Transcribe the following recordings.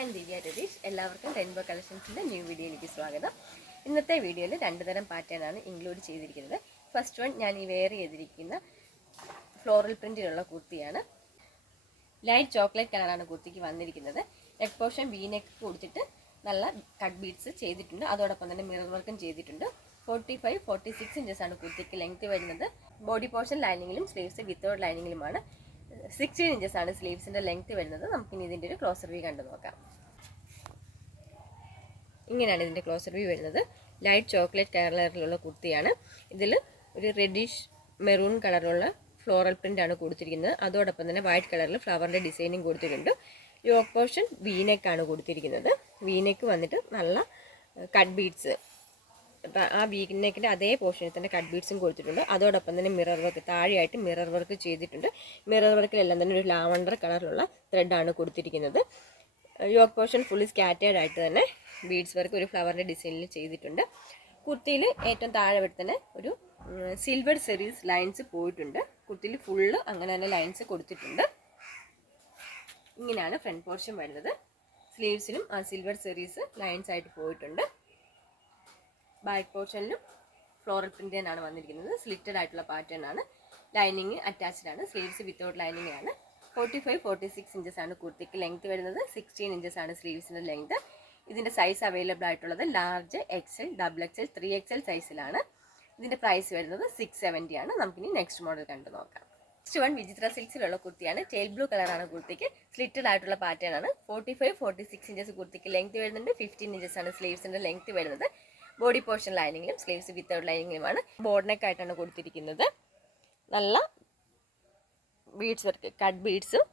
ഞാൻ ദിവ്യ രതീഷ്. എല്ലാവർക്കും rainbow കളക്ഷൻസിൻ്റെ new വീഡിയോയിലേക്ക് സ്വാഗതം. ഇന്നത്തെ വീഡിയോയിൽ രണ്ട് തരം പാറ്റേൺ ആണ് ഇൻക്ലൂഡ് ചെയ്തിരിക്കുന്നത്. ഫസ്റ്റ് വൺ ഞാൻ ഈ വെയർ ചെയ്തിരിക്കുന്ന ഫ്ലോറൽ പ്രിൻറ്റിലുള്ള കുർത്തിയാണ്. ലൈറ്റ് ചോക്ലേറ്റ് കളറാണ് കുർത്തിക്ക് വന്നിരിക്കുന്നത്. നെക്ക് പോർഷൻ വി നെക്ക് കൊടുത്തിട്ട് നല്ല കട്ട് ബീഡ്സ് ചെയ്തിട്ടുണ്ട്. അതോടൊപ്പം തന്നെ മിറർ വർക്കും ചെയ്തിട്ടുണ്ട്. 45-46 ഇഞ്ചസ് ആണ് കുർത്തിക്ക് ലെങ്ത് വരുന്നത്. ബോഡി പോർഷൻ ലൈനിങ്ങിലും സ്ലീവ്സ് വിത്തൗട്ട് ലൈനിങ്ങിലുമാണ്. 16 ഇഞ്ചസ് ആണ് സ്ലീവ്സിൻ്റെ ലെങ്ത് വരുന്നത്. നമുക്കിനി ഇതിൻ്റെ ഒരു ക്ലോസർ വ്യൂ കണ്ടു നോക്കാം. ഇങ്ങനെയാണ് ഇതിൻ്റെ ക്ലോസർ വ്യൂ വരുന്നത്. ലൈറ്റ് ചോക്ലേറ്റ് കളറിലുള്ള കുർത്തിയാണ്. ഇതിൽ ഒരു റെഡിഷ് മെറൂൺ കളറിലുള്ള ഫ്ലോറൽ പ്രിൻ്റ് ആണ് കൊടുത്തിരിക്കുന്നത്. അതോടൊപ്പം തന്നെ വൈറ്റ് കളറിൽ ഫ്ലവറിൻ്റെ ഡിസൈനിങ് കൊടുത്തിട്ടുണ്ട്. യോക്ക് പോർഷൻ വീനെക്കാണ് കൊടുത്തിരിക്കുന്നത്. വീനെക്ക് വന്നിട്ട് നല്ല കട്ട് ബീഡ്സ്, ആ വീനെക്കിൻ്റെ അതേ പോർഷനിൽ തന്നെ കട്ട് ബീഡ്സും കൊടുത്തിട്ടുണ്ട്. അതോടൊപ്പം തന്നെ മിറർ വർക്ക്, താഴെയായിട്ട് മിറർ വർക്ക് ചെയ്തിട്ടുണ്ട്. മിറർ വർക്കിലെല്ലാം തന്നെ ഒരു ലാവണ്ടർ കളറിലുള്ള ത്രെഡാണ് കൊടുത്തിരിക്കുന്നത്. യോക്ക് പോർഷൻ ഫുള്ളി സ്കാറ്റേർഡ് ആയിട്ട് തന്നെ ബീഡ്സ് വർക്ക് ഒരു ഫ്ലവറിൻ്റെ ഡിസൈനിൽ ചെയ്തിട്ടുണ്ട്. കുർത്തിയിൽ ഏറ്റവും താഴെ വരെ തന്നെ ഒരു സിൽവർ സെറീസ് ലൈൻസ് പോയിട്ടുണ്ട്. കുർത്തിയിൽ ഫുള്ള് അങ്ങനെ തന്നെ ലൈൻസ് കൊടുത്തിട്ടുണ്ട്. ഇങ്ങനെയാണ് ഫ്രണ്ട് പോർഷൻ വരുന്നത്. സ്ലീവ്സിലും ആ സിൽവർ സെറീസ് ലൈൻസ് ആയിട്ട് പോയിട്ടുണ്ട്. ബാക്ക് പോർഷനിലും ഫ്ലോറൽ പ്രിൻ്റ് ആണ് വന്നിരിക്കുന്നത്. സ്ലിറ്റഡ് ആയിട്ടുള്ള പാറ്റേൺ ആണ്. ലൈനിങ് അറ്റാച്ച്ഡ് ആണ്. സ്ലീവ്സ് വിത്തൗട്ട് ലൈനിങ് ആണ്. 45-46 ഇഞ്ചസ് ആണ് കുർത്തിക്ക് ലെങ്ത് വരുന്നത്. 16 ഇഞ്ചസ് ആണ് സ്ലീവ്സിൻ്റെ ലെങ്ത്. ഇതിൻ്റെ സൈസ് അവൈലബിൾ ആയിട്ടുള്ളത് ലാർജ്, XL, XXL, 3XL സൈസിലാണ്. ഇതിൻ്റെ പ്രൈസ് വരുന്നത് 670 ആണ്. നമുക്കിനി നെക്സ്റ്റ് മോഡൽ കണ്ടു നോക്കാം. നെക്സ്റ്റ് വൺ വിചിത്ര സിൽക്സിലുള്ള കുർത്തിയാണ്. ടെയിൽ ബ്ലൂ കളറാണ് കുർത്തിക്ക്. സ്ലിറ്റഡ് ആയിട്ടുള്ള പാറ്റേൺ ആണ്. 45-46 ഇഞ്ചസ് കുർത്തിക്ക് ലെങ്ത് വരുന്നുണ്ട്. 15 ഇഞ്ചസ് ആണ് സ്ലീവ്സിൻ്റെ ലെങ്ത് വരുന്നത്. ബോഡി പോർഷൻ ലൈനിങ്ങിലും സ്ലീവ്സ് വിത്തൗട്ട് ലൈനിങ്ങിലുമാണ്. ബോർഡ് നെക്ക് ആയിട്ടാണ് കൊടുത്തിരിക്കുന്നത്. നല്ല ബീഡ്സ് വർക്ക്, കട്ട് ബീഡ്സും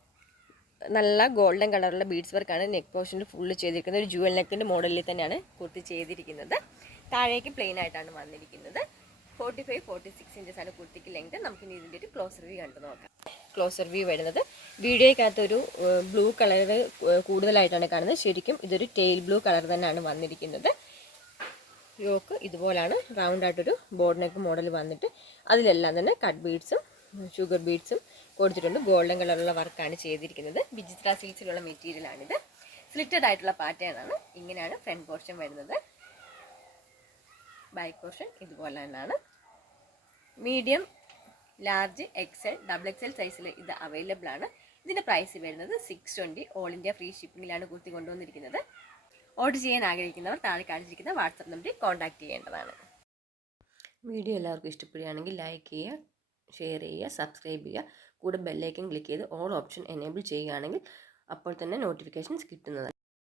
നല്ല ഗോൾഡൻ കളറുള്ള ബീഡ്സ് വർക്കാണ് നെക്ക് പോർഷനിൽ ഫുള്ള് ചെയ്തിരിക്കുന്നത്. ഒരു ജുവൽ നെക്കിൻ്റെ മോഡലിൽ തന്നെയാണ് കുർത്തി ചെയ്തിരിക്കുന്നത്. താഴേക്ക് പ്ലെയിൻ ആയിട്ടാണ് വന്നിരിക്കുന്നത്. 45-46 ഇഞ്ചസ് ആണ് കുർത്തിക്ക് ലെങ്ത്. നമുക്കിനി ഇതിൻ്റെ ഒരു ക്ലോസർ വ്യൂ കണ്ടു നോക്കാം. ക്ലോസർ വ്യൂ വരുന്നത് വീഡിയോയ്ക്കകത്ത് ഒരു ബ്ലൂ കളർ കൂടുതലായിട്ടാണ് കാണുന്നത്. ശരിക്കും ഇതൊരു ടെയിൽ ബ്ലൂ കളർ തന്നെയാണ് വന്നിരിക്കുന്നത്. യോക്ക് ഇതുപോലാണ് റൗണ്ട് ആയിട്ടൊരു ബോർഡ് നെക്ക് മോഡൽ വന്നിട്ട് അതിലെല്ലാം തന്നെ കട്ട് ബീഡ്സും ഷുഗർ ബീഡ്സും കൊടുത്തിട്ടുണ്ട്. ഗോൾഡൻ കളറുള്ള വർക്കാണ് ചെയ്തിരിക്കുന്നത്. വിചിത്ര സിൽക്സിലുള്ള മെറ്റീരിയലാണിത്. സ്ലിറ്റഡ് ആയിട്ടുള്ള പാറ്റേൺ ആണ്. ഇങ്ങനെയാണ് ഫ്രണ്ട് പോർഷൻ വരുന്നത്. ബാക്ക് പോർഷൻ ഇതുപോലെ തന്നെയാണ്. മീഡിയം, ലാർജ്, XL, XXL സൈസിൽ ഇത് അവൈലബിൾ ആണ്. ഇതിൻ്റെ പ്രൈസ് വരുന്നത് 620. ഓൾ ഇന്ത്യ ഫ്രീ ഷിപ്പിങ്ങിലാണ് കുർത്തി കൊണ്ടുവന്നിരിക്കുന്നത്. ഓർഡർ ചെയ്യാൻ ആഗ്രഹിക്കുന്നവർ താഴെ കാണിച്ചിരിക്കുന്ന വാട്സപ്പ് നമ്പറിൽ കോൺടാക്ട് ചെയ്യേണ്ടതാണ്. വീഡിയോ എല്ലാവർക്കും ഇഷ്ടപ്പെടുകയാണെങ്കിൽ ലൈക്ക് ചെയ്യുക, ഷെയർ ചെയ്യുക, സബ്സ്ക്രൈബ് ചെയ്യുക. കൂടെ ബെല്ലൈക്കൻ ക്ലിക്ക് ചെയ്ത് ഓൾ ഓപ്ഷൻ എനേബിൾ ചെയ്യുകയാണെങ്കിൽ അപ്പോൾ തന്നെ നോട്ടിഫിക്കേഷൻസ് കിട്ടുന്നതാണ്.